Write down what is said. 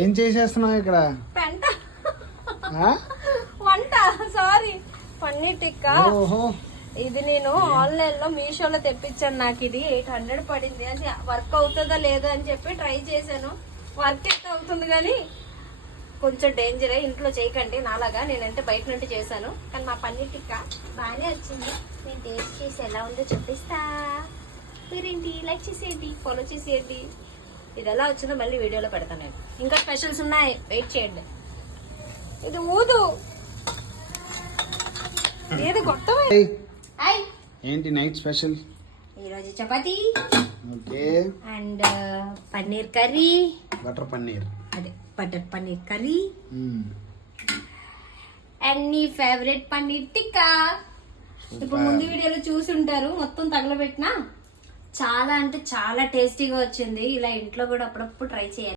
ఏం చేసేస్తున్నావు ఇక్కడ? పెంట వంట. సారీ, పన్నీర్ టిక్కా. ఇది నేను ఆన్లైన్ లో మీషోలో తెప్పించాను. నాకు ఇది 800 పడింది. అది వర్క్ అవుతుందా లేదా అని చెప్పి ట్రై చేశాను. వర్క్ అయితే అవుతుంది కానీ కొంచెం డేంజరే, ఇంట్లో చేయకండి నాలాగా. నేనంటే బయట నుండి చేశాను, కానీ మా పన్నీర్ టిక్కా బాగానే వచ్చింది. నేను టేస్ట్ చేసి ఎలా ఉందో చూపిస్తా. మీరేంటి లైక్ చేసేయండి, ఫాలో చేసేయండి. ఇది ఎలా వచ్చిందో మళ్ళీ వీడియోలో పెడతాను నేను. ఇంకా స్పెషల్స్ ఉన్నాయి, వెయిట్ చేయండి. ఇది ఊదు ఏది కొత్తమే. ఏంటి నైట్ స్పెషల్? ఈరోజు chapati okay and paneer curry, butter paneer, అదే బటర్ పన్నీర్ కర్రీ అండ్ నీ ఫేవరెట్ పన్నీర్ టిక్కా. ఇప్పుడు ముందు వీడియోలో చూసి ఉంటారు, మొత్తం తగలబెట్టినా చాలా అంటే చాలా టేస్టీగా వచ్చింది. ఇలా ఇంట్లో కూడా అప్పుడప్పుడు ట్రై చేయాలి.